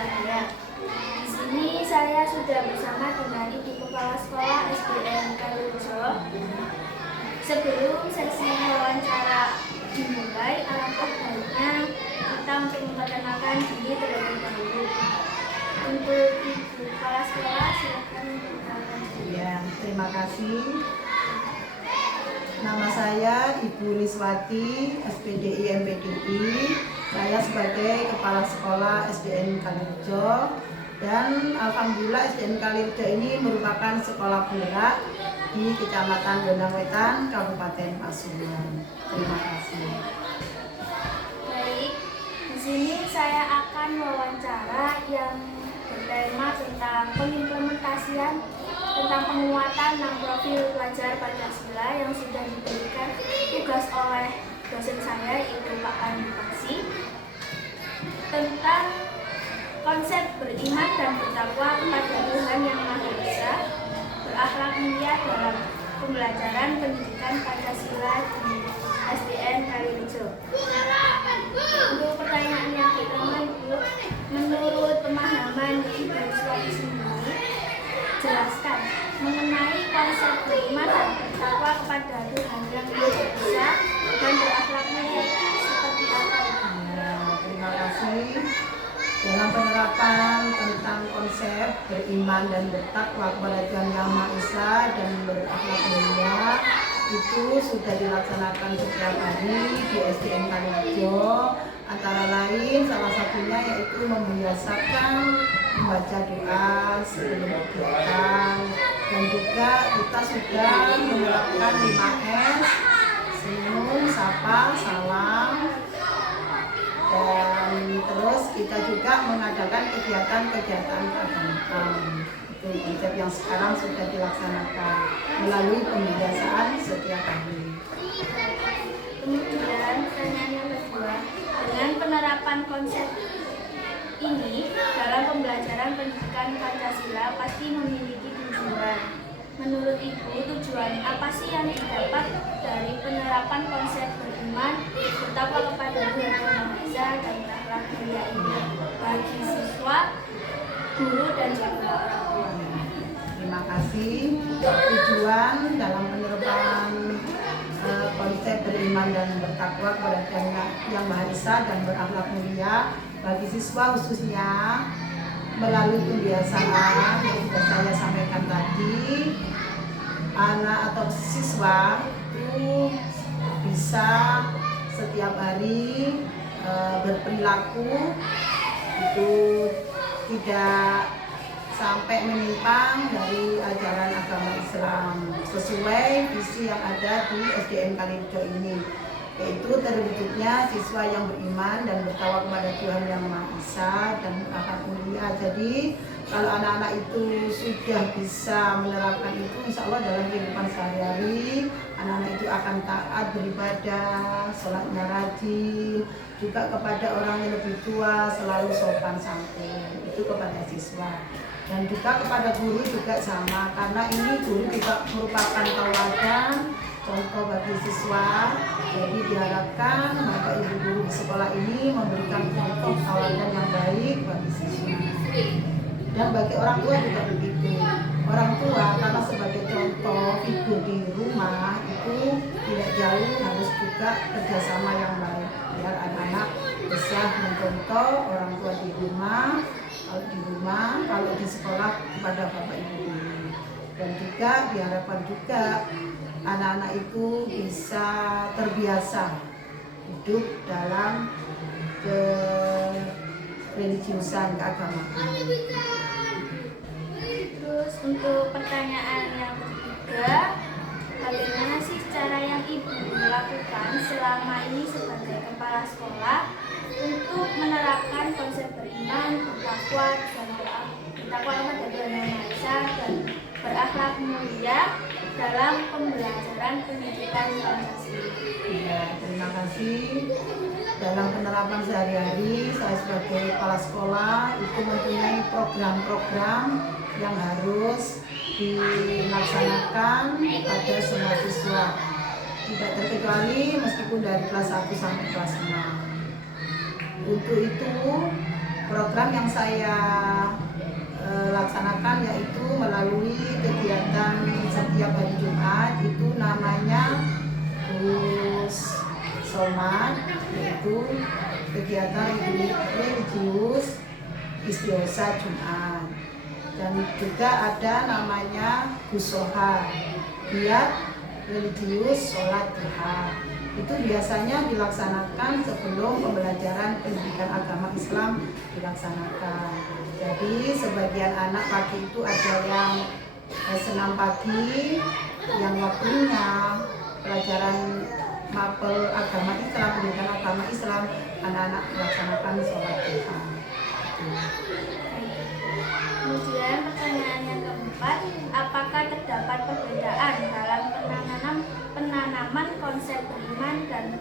saya. Di sini saya sudah bersama dengan Ibu Kepala Sekolah SDN Kalirejo. Sebelum sesi wawancara dimulai, alangkah baiknya kita untuk memperkenalkan diri terlebih dahulu. Untuk Ibu Kepala Sekolah, silakan memperkenalkan diri. Ya, terima kasih. Nama saya Ibu Liswati, SPDI MPDI. Saya sebagai Kepala Sekolah SDN Kalirejo, dan alhamdulillah SDN Kalirejo ini merupakan sekolah penggerak di Kecamatan Gondang Wetan, Kabupaten Pasuruan. Terima kasih. Baik, di sini saya akan wawancara yang bertema tentang pengimplementasian tentang penguatan 6 profil pelajar Pancasila yang sudah diberikan tugas oleh dosen saya, yaitu Pak Andi Pasi, tentang konsep beriman dan bertakwa kepada Tuhan Yang Maha Esa, berakhlak mulia dalam pembelajaran pendidikan Pancasila di SDN Kalirejo. Untuk pertanyaan yang pertama, Ibu, menurut pemahaman Ibu Liswati sendiri, jelaskan mengenai konsep beriman dan bertakwa kepada Tuhan Yang Maha Esa dan berakhlak mulia itu seperti apa? Ya, terima kasih. Dalam penerapan tentang konsep beriman dan bertakwa kepada Tuhan Yang Maha Esa dan berakhlak mulia itu sudah dilaksanakan setiap hari di SDN Kalirejo. Antara lain salah satunya yaitu membiasakan membaca doa sebelum kegiatan, dan juga kita sudah menerapkan 5S: senyum, sapa, salam. Dan terus kita juga mengadakan kegiatan-kegiatan keagamaan. Itu konsep yang sekarang sudah dilaksanakan melalui pembiasaan setiap hari. Kemudian pertanyaan yang kedua, dengan penerapan konsep ini dalam pembelajaran pendidikan Pancasila pasti memiliki tujuan. Menurut Ibu, tujuan apa sih yang didapat dari penerapan konsep beriman, bertakwa kepada Tuhan Yang Maha Esa dan berakhlak mulia ini bagi siswa, guru, dan juga orang tua? Terima kasih. Tujuan dalam penerapan konsep beriman dan bertakwa kepada Tuhan Yang Maha Esa dan berakhlak mulia bagi siswa, khususnya melalui pembiasaan yang sudah saya sampaikan tadi, anak atau siswa itu bisa setiap hari berperilaku itu tidak sampai menyimpang dari ajaran agama Islam sesuai visi yang ada di SDN Kalirejo ini, yaitu terwujudnya siswa yang beriman dan bertakwa kepada Tuhan Yang Maha Esa dan berakhlak mulia. Jadi kalau anak-anak itu sudah bisa menerapkan itu, insya Allah dalam kehidupan sehari-hari anak-anak itu akan taat beribadah, sholatnya rajin, juga kepada orang yang lebih tua selalu sopan santun, itu kepada siswa. Dan juga kepada guru juga sama, karena ini guru juga merupakan tauladan, contoh bagi siswa. Jadi diharapkan Bapak Ibu guru di sekolah ini memberikan contoh tauladan yang baik bagi siswa. Dan bagi orang tua juga begitu. Orang tua karena sebagai contoh figur di rumah itu tidak jauh, harus juga kerjasama yang baik biar anak-anak bisa mencontoh orang tua di rumah, kalau di sekolah kepada Bapak Ibu guru. Dan juga diharapkan juga anak-anak itu bisa terbiasa hidup dalam religiusan keagamaan. Terus untuk pertanyaan yang ketiga, bagaimana sih cara yang Ibu lakukan selama ini sebagai kepala sekolah untuk menerapkan konsep beriman, bertakwa, dan bertakwa kepada Tuhan Yang Maha Esa dan berakhlak mulia dalam pembelajaran pendidikan Pancasila? Ya, terima kasih. Dalam penerapan sehari-hari, saya sebagai kepala sekolah itu mempunyai program-program yang harus dilaksanakan pada semua siswa, tidak terkecuali meskipun dari kelas 1 sampai kelas 6. Untuk itu program yang saya laksanakan yaitu melalui kegiatan setiap hari Jumat, itu namanya Gus Somat, yaitu kegiatan religius Istiosa Jumat. Dan juga ada namanya Gus Soha, giat religius sholat duha. Itu biasanya dilaksanakan sebelum pembelajaran pendidikan agama Islam dilaksanakan. Jadi sebagian anak pagi itu ada yang senam pagi, yang waktunya pelajaran mapel agama Islam, pendidikan agama Islam, anak-anak melaksanakan sholat duha. Kemudian pertanyaan yang keempat, apakah terdapat perbedaan dalam penanaman konsep beriman dan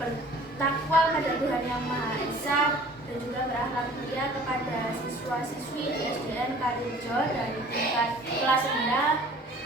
bertakwa pada Tuhan Yang Maha Esa dan juga berakhlak mulia kepada siswa-siswi di SDN Karijo dari tingkat kelas rendah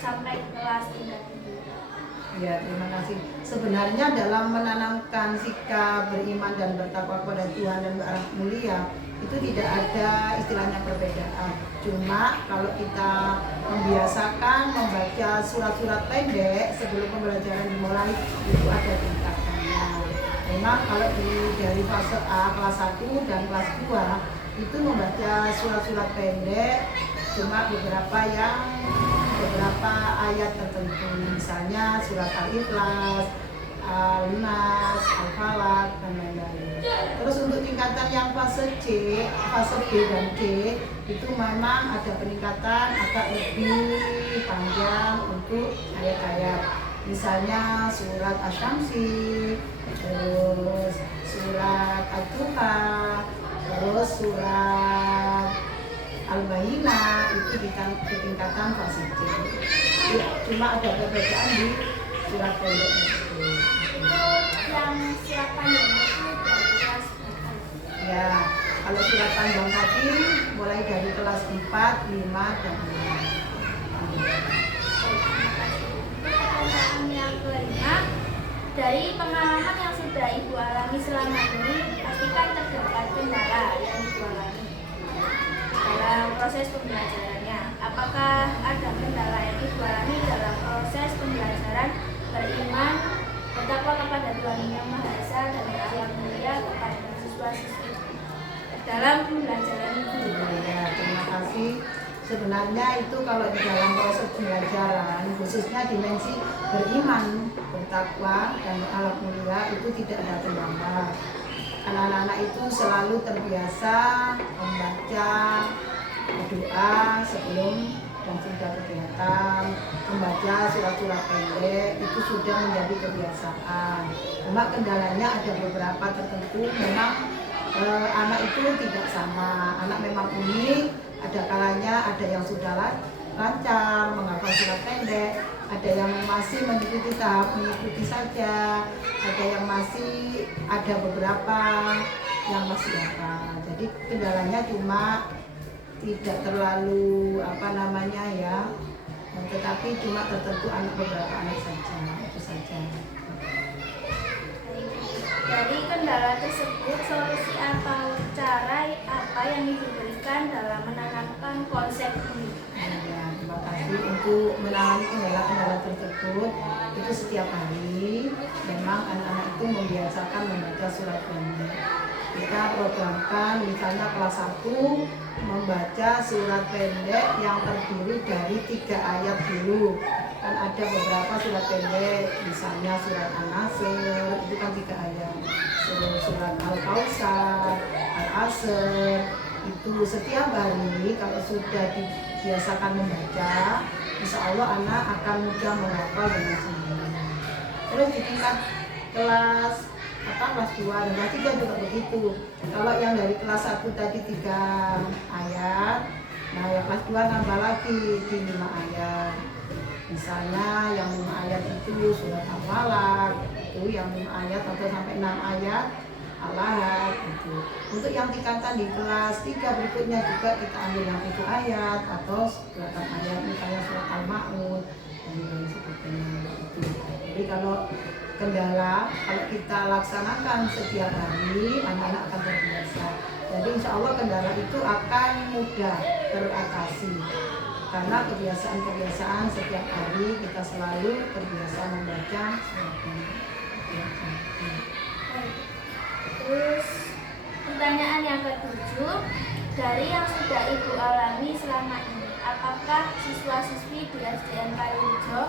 sampai kelas tingkat tinggi? Ya, terima kasih. Sebenarnya dalam menanamkan sikap beriman dan bertakwa kepada Tuhan dan berakhlak mulia itu tidak ada istilahnya perbedaan. Cuma kalau kita membiasakan membaca surat-surat pendek sebelum pembelajaran dimulai, itu ada tingkatannya. Memang kalau dari fase A, kelas 1 dan kelas 2 itu membaca surat-surat pendek cuma beberapa ayat tertentu, misalnya surat Al-Ikhlas, Al-Nas, Al-Falaq, dan lain-lain. Terus untuk tingkatan yang fase C, fase B dan D itu memang ada peningkatan agak lebih panjang untuk ayat-ayat. Misalnya surat Asy-Syamsi, terus surat Ad-Duha, terus surat Al-Bayyinah, itu di tingkatan fase C. Cuma ada perbedaan di surat pendek itu. Yang surat panjang itu dari kelas berapa? Ya, kalau surat panjang tadi mulai dari kelas 4, 5, dan 6. Pertanyaan yang kelima, dari pengalaman yang sudah Ibu alami selama ini, pastikan terdapat kendala yang Ibu alami dalam proses pembelajarannya. Apakah ada kendala yang Ibu alami dalam proses pembelajaran beriman, bertakwa kepada Tuhan Yang Maha Esa dan berakhlak mulia kepada siswa-siswi dalam pembelajaran itu? Ya, terima kasih. Sebenarnya itu kalau di dalam proses pembelajaran, khususnya dimensi beriman, bertakwa, dan berakhlak mulia itu tidak ada kendala. Anak-anak itu selalu terbiasa membaca doa sebelum dan sudah kegiatan, membaca surat-surat pendek itu sudah menjadi kebiasaan. Cuma kendalanya ada beberapa tertentu, memang anak itu tidak sama, anak memang unik, ada kalanya ada yang sudah lancar menghafal surat pendek, ada yang masih mengikuti tahap mengikuti saja, ada yang masih ada beberapa yang masih hafal. Jadi kendalanya cuma tidak terlalu tetapi cuma tertentu beberapa anak saja, itu saja. Dari kendala tersebut, solusi atau cara apa yang diberikan dalam menanamkan konsep ini? Ya, terima kasih. Untuk menangani kendala-kendala tersebut itu setiap hari memang anak-anak itu membiasakan membaca surat pendek. Kita programkan misalnya kelas 1 membaca surat pendek yang terdiri dari 3 ayat dulu. Kan ada beberapa surat pendek, misalnya surat An-Nasr itu kan 3 ayat, surat Al-Kautsar, Al-Asr. Itu setiap hari kalau sudah dibiasakan membaca, insya Allah anak akan mudah menghafal dengan sendirinya. Terus di tingkat kelas 2 dan kelas 3 juga begitu. Kalau yang dari kelas 1 tadi 3 ayat, nah yang kelas 2 tambah lagi di 5 ayat. Misalnya yang 5 ayat itu surat Al-Falaq, itu yang 5 ayat atau sampai 6 ayat Al-Ahad gitu. Untuk yang tingkatan di kelas 3 berikutnya juga kita ambil yang 7 ayat atau 8 ayat, misalnya surat Al-Ma'un dan lain sebagainya gitu. Jadi kalau kendala, kalau kita laksanakan setiap hari, anak-anak akan terbiasa. Jadi insya Allah kendala itu akan mudah teratasi karena kebiasaan-kebiasaan setiap hari kita selalu terbiasa membaca surat Al-Baqarah. Terus pertanyaan yang ketujuh, dari yang sudah Ibu alami selama ini, apakah siswa-siswi di SDN Kalirejo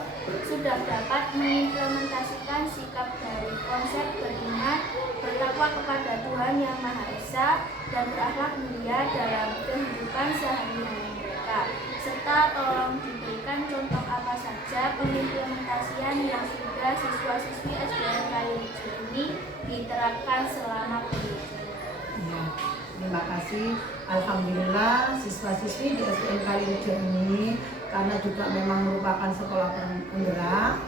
sudah dapat mengimplementasikan sikap dari konsep beriman, bertakwa kepada Tuhan Yang Maha Esa, dan berakhlak mulia dalam kehidupan sehari-hari mereka? Serta tolong diberikan contoh apa saja pengimplementasian yang sudah siswa-siswi SDN Kalirejo ini diterapkan selama pembelajaran. Ya, terima kasih. Alhamdulillah siswa-siswi di SDN Kalirejo ini karena juga memang merupakan sekolah penggerak,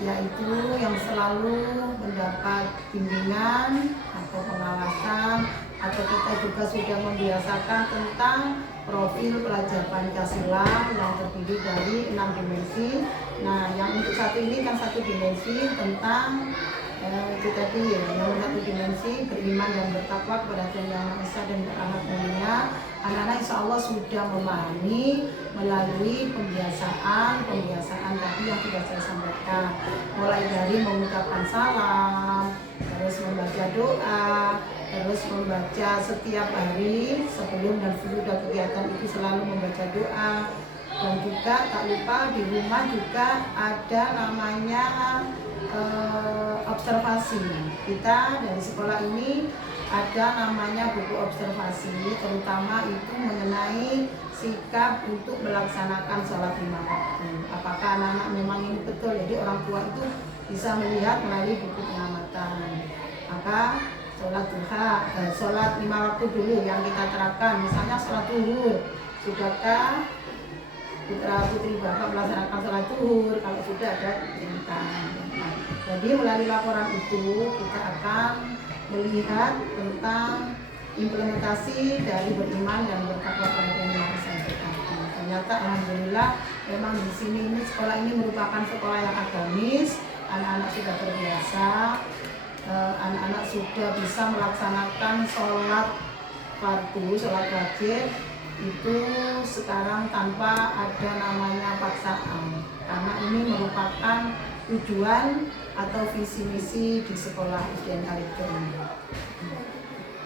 yaitu yang selalu mendapat bimbingan atau pengawasan, atau kita juga sudah membiasakan tentang profil pelajar Pancasila yang terdiri dari 6 dimensi. Nah, yang untuk satu ini kan satu dimensi tentang itu tadi ya, yang satu dimensi beriman dan bertakwa kepada Tuhan Yang Maha Esa dan berakhlak mulia. Anak-anak insya Allah sudah memahami melalui pembiasaan tadi yang sudah saya sampaikan, mulai dari mengucapkan salam, terus membaca doa, terus membaca setiap hari sebelum dan sesudah kegiatan itu selalu membaca doa. Dan juga tak lupa di rumah juga ada namanya observasi. Kita dari sekolah ini ada namanya buku observasi, terutama itu mengenai sikap untuk melaksanakan sholat 5 waktu. Apakah anak-anak memang ini betul? Jadi orang tua itu bisa melihat melalui buku pengamatan. Maka sholat 5 waktu dulu yang kita terapkan, misalnya sholat zuhur, sudahkah putra putri bapak melaksanakan sholat zuhur? Kalau sudah ada perintah. Jadi melalui laporan itu kita akan melihat tentang implementasi dari beriman dan bertakwa kepada Tuhan Yang Maha Esa. Ternyata alhamdulillah memang di sini ini sekolah ini merupakan sekolah yang agamis. Anak-anak sudah terbiasa, anak-anak sudah bisa melaksanakan sholat fardu, sholat wajib itu sekarang tanpa ada namanya paksaan, karena ini merupakan tujuan atau visi misi di sekolah SDN Kalirejo ini.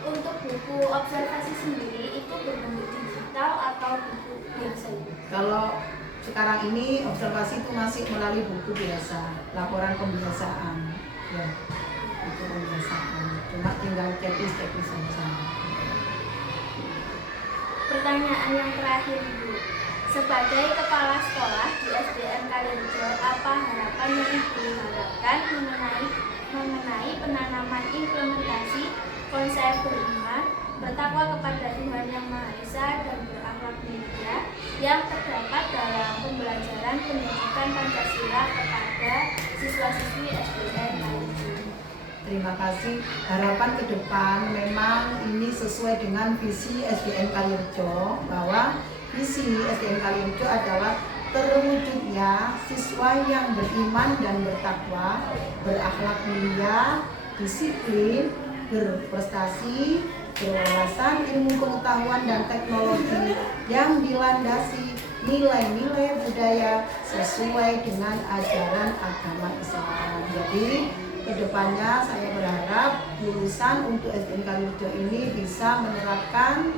Untuk buku observasi sendiri itu berbentuk digital atau buku biasa? Kalau sekarang ini observasi itu masih melalui buku biasa, laporan pembiasaan, ya, itu pembiasaan. Cuma tinggal checklist saja. Pertanyaan yang terakhir, Ibu. Sebagai kepala sekolah di SDN Kalirejo, apa harapan yang Ibu harapkan mengenai penanaman implementasi konsep beriman, bertakwa kepada Tuhan Yang Maha Esa, dan berakhlak mulia yang terdapat dalam pembelajaran pendidikan Pancasila kepada siswa-siswi SDN Kalirejo? Terima kasih. Harapan ke depan memang ini sesuai dengan visi SDN Kalirejo, bahwa visi SDN Kalirejo adalah terwujudnya siswa yang beriman dan bertakwa, berakhlak mulia, disiplin, berprestasi, berwawasan ilmu pengetahuan dan teknologi yang dilandasi nilai-nilai budaya sesuai dengan ajaran agama Islam. Jadi kedepannya saya berharap lulusan untuk SDN Kalirejo ini bisa menerapkan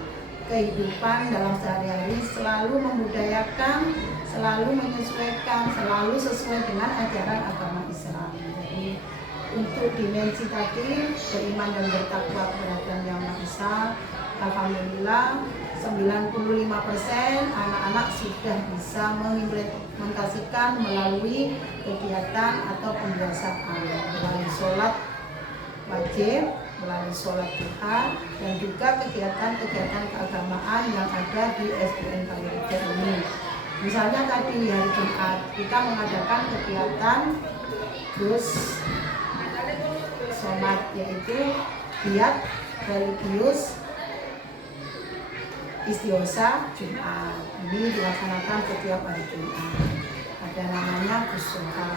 kehidupan dalam sehari-hari, selalu membudayakan, selalu menyesuaikan, selalu sesuai dengan ajaran agama Islam. Jadi untuk dimensi tadi beriman dan bertakwa kepada Tuhan Yang Maha Esa, alhamdulillah 95% anak-anak sudah bisa mengimplementasikan melalui kegiatan atau pembiasaan, melalui sholat wajib, melalui sholat duha, dan juga kegiatan-kegiatan keagamaan yang ada di SDN Kalirejo ini. Misalnya tadi hari Jumat kita mengadakan kegiatan terus sholat, yaitu giat religius istighosa Jumat. Ini dilaksanakan setiap hari Jumat. Ada namanya Kusduha,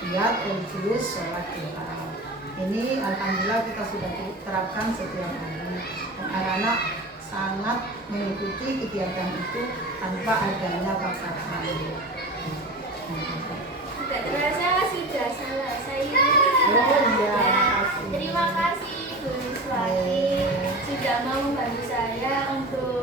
giat religius sholat duha. Ini alhamdulillah kita sudah diterapkan setiap hari. Dan anak-anak sangat mengikuti kegiatan itu tanpa adanya paksaan. Tidak terasa sudah selesai. Oh iya, Terima kasih Bu Miswati sudah mau membantu saya untuk